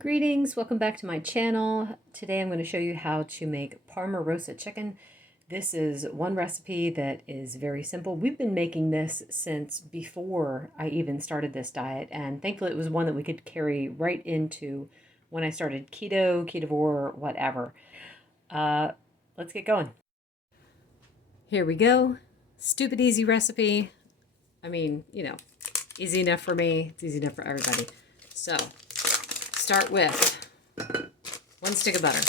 Greetings, welcome back to my channel. Today I'm going to show you how to make Parma Rosa chicken. This is one recipe that is very simple. We've been making this since before I even started this diet, and thankfully it was one that we could carry right into when I started keto, ketovore, whatever. Let's get going. Here we go. Stupid easy recipe. I mean, easy enough for me. It's easy enough for everybody. So, start with 1 stick of butter.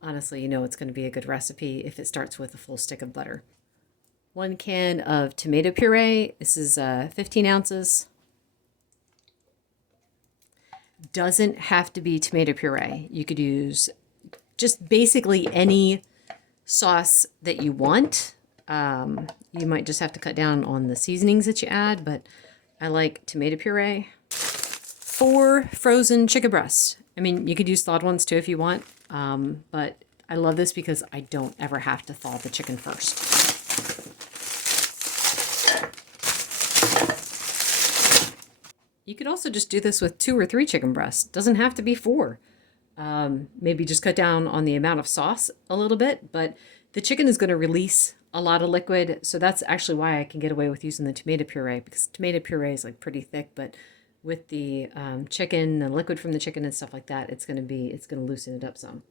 Honestly, you know it's going to be a good recipe if it starts with a full stick of butter. 1 can of tomato puree. This is 15 ounces. Doesn't have to be tomato puree. You could use just basically any sauce that you want. You might just have to cut down on the seasonings that you add, but I like tomato puree. 4 frozen chicken breasts. I mean, you could use thawed ones too if you want, but I love this because I don't ever have to thaw the chicken first. You could also just do this with 2 or 3 chicken breasts. Doesn't have to be 4. Maybe just cut down on the amount of sauce a little bit, but the chicken is going to release a lot of liquid, so that's actually why I can get away with using the tomato puree, because tomato puree is like pretty thick, but with the chicken, the liquid from the chicken and stuff like that, it's going to loosen it up some.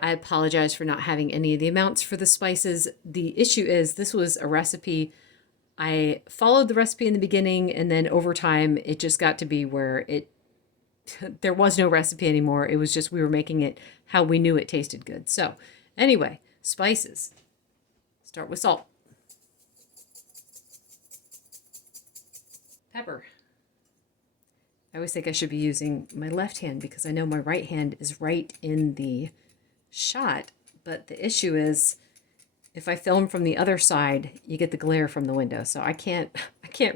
I apologize for not having any of the amounts for the spices. The issue is this was a recipe. I followed the recipe in the beginning, and then over time it just got to be where there was no recipe anymore. It was just we were making it how we knew it tasted good. So anyway, spices. Start with salt. Pepper. I always think I should be using my left hand because I know my right hand is right in the shot, but the issue is if I film from the other side, you get the glare from the window, so I can't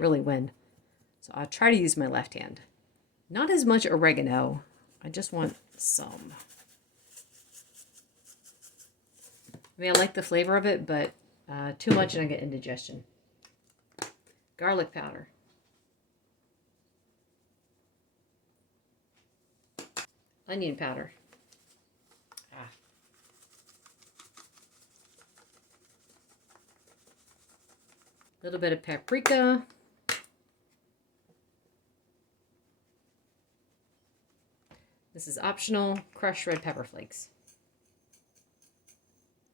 really win. So I'll try to use my left hand. Not as much oregano. I just want some. I mean, I like the flavor of it, but too much and I get indigestion. Garlic powder. Onion powder. A little bit of paprika. This is optional. Crushed red pepper flakes.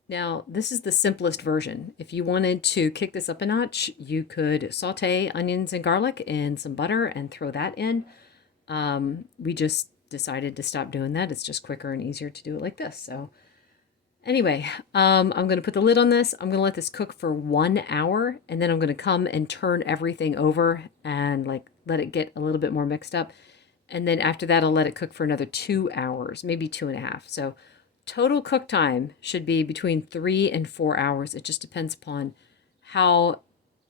Now, this is the simplest version. If you wanted to kick this up a notch, you could saute onions and garlic in some butter and throw that in. We just decided to stop doing that. It's just quicker and easier to do it like this. So anyway, I'm going to put the lid on this. I'm going to let this cook for 1 hour, and then I'm going to come and turn everything over and let it get a little bit more mixed up. And then after that, I'll let it cook for another 2 hours, maybe 2.5. So total cook time should be between 3 and 4 hours. It just depends upon how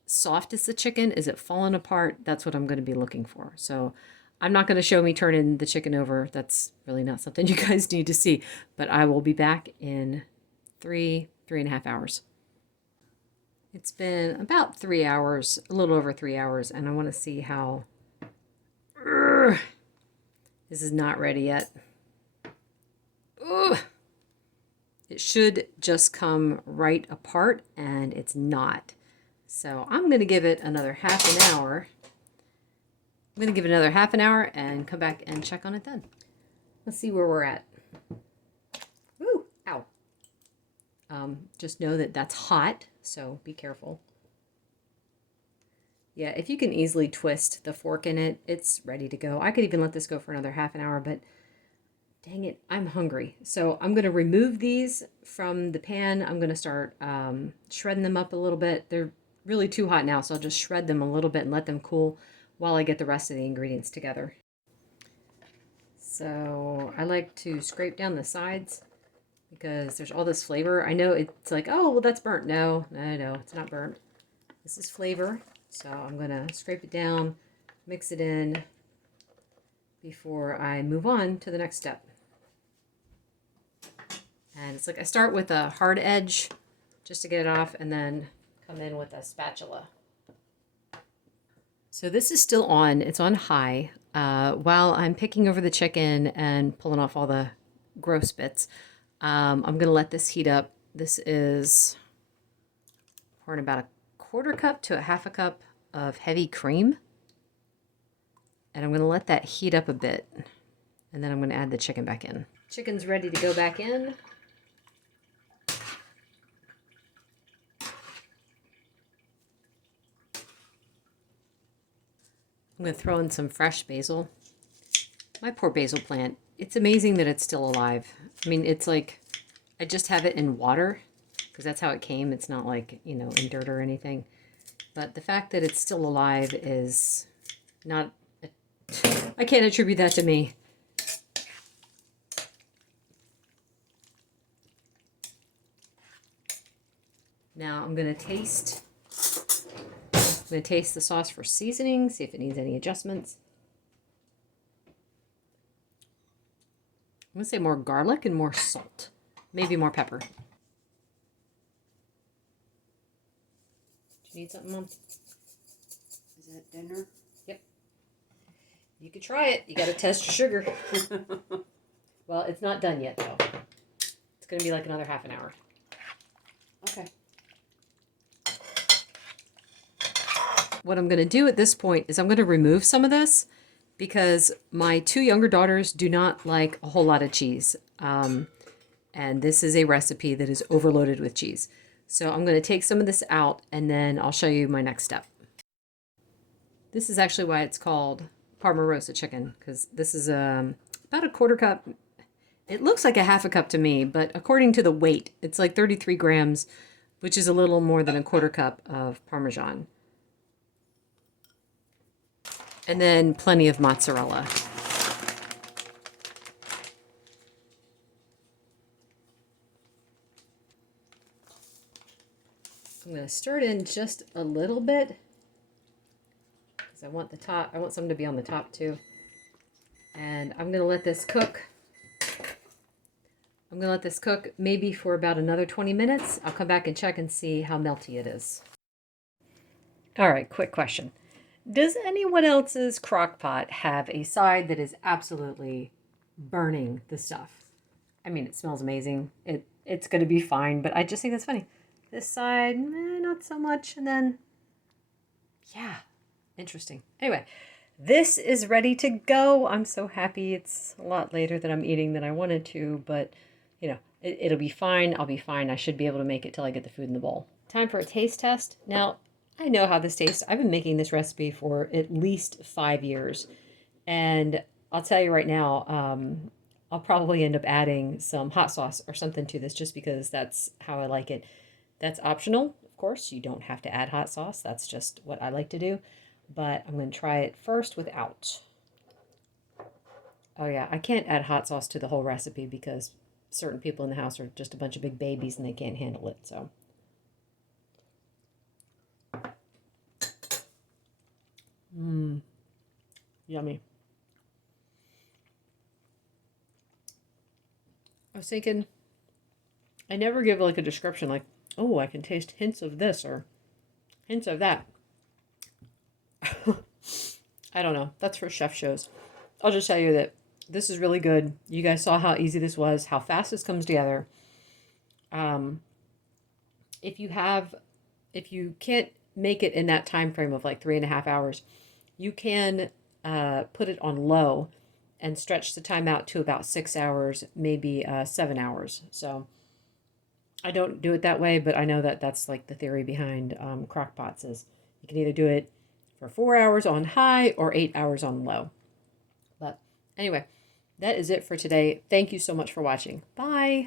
soft is the chicken. Is it falling apart? That's what I'm going to be looking for. So I'm not going to show me turning the chicken over. That's really not something you guys need to see. But I will be back in 3.5 hours. It's been about 3 hours, a little over 3 hours, and I want to see how... This is not ready yet. Ugh. It should just come right apart, and it's not. So I'm going to give it another half an hour. I'm going to give it another half an hour and come back and check on it then. Let's see where we're at. Woo! Ow. Just know that that's hot, so be careful. Yeah, if you can easily twist the fork in it, it's ready to go. I could even let this go for another half an hour, but dang it, I'm hungry. So I'm going to remove these from the pan. I'm going to start shredding them up a little bit. They're really too hot now, so I'll just shred them a little bit and let them cool while I get the rest of the ingredients together. So I like to scrape down the sides because there's all this flavor. I know it's like, oh, well, that's burnt. No, it's not burnt. This is flavor. So I'm going to scrape it down, mix it in before I move on to the next step. And it's like I start with a hard edge just to get it off and then come in with a spatula. So this is still on. It's on high. While I'm picking over the chicken and pulling off all the gross bits, I'm going to let this heat up. This is pouring about a quarter cup to a half a cup of heavy cream. And I'm going to let that heat up a bit. And then I'm going to add the chicken back in. Chicken's ready to go back in. I'm going to throw in some fresh basil. My poor basil plant. It's amazing that it's still alive. I mean, it's like, I just have it in water because that's how it came. It's not like, you know, in dirt or anything. But the fact that it's still alive is not, I can't attribute that to me. Now I'm going to taste. I'm going to taste the sauce for seasoning, see if it needs any adjustments. I'm going to say more garlic and more salt. Maybe more pepper. Do you need something, Mom? Is that dinner? Yep. You could try it. You got to test your sugar. Well, it's not done yet, though. It's going to be like another half an hour. Okay. What I'm going to do at this point is I'm going to remove some of this because my two younger daughters do not like a whole lot of cheese. And this is a recipe that is overloaded with cheese. So I'm going to take some of this out and then I'll show you my next step. This is actually why it's called Parma Rosa chicken, because this is about a quarter cup. It looks like a half a cup to me, but according to the weight, it's like 33 grams, which is a little more than a quarter cup of Parmesan. And then plenty of mozzarella. I'm going to stir it in just a little bit because I want the top, I want some to be on the top too. And I'm going to let this cook. I'm going to let this cook maybe for about another 20 minutes. I'll come back and check and see how melty it is. All right, quick question. Does anyone else's crock pot have a side that is absolutely burning the stuff? I mean, it smells amazing. It's going to be fine, but I just think that's funny. This side, not so much. And then, yeah, interesting. Anyway, this is ready to go. I'm so happy. It's a lot later than I'm eating than I wanted to, but, you know, it'll be fine. I'll be fine. I should be able to make it till I get the food in the bowl. Time for a taste test. Now, I know how this tastes. I've been making this recipe for at least 5 years. And I'll tell you right now, I'll probably end up adding some hot sauce or something to this just because that's how I like it. That's optional, of course. You don't have to add hot sauce. That's just what I like to do. But I'm going to try it first without. Oh yeah, I can't add hot sauce to the whole recipe because certain people in the house are just a bunch of big babies and they can't handle it. So. Yummy. I was thinking, I never give like a description like, oh, I can taste hints of this or hints of that. I don't know. That's for chef shows. I'll just tell you that this is really good. You guys saw how easy this was, how fast this comes together. If you can't make it in that time frame of like 3.5 hours, you can put it on low and stretch the time out to about 6 hours, maybe 7 hours. So I don't do it that way, but I know that that's like the theory behind crock pots is you can either do it for 4 hours on high or 8 hours on low. But anyway, that is it for today. Thank you so much for watching. Bye.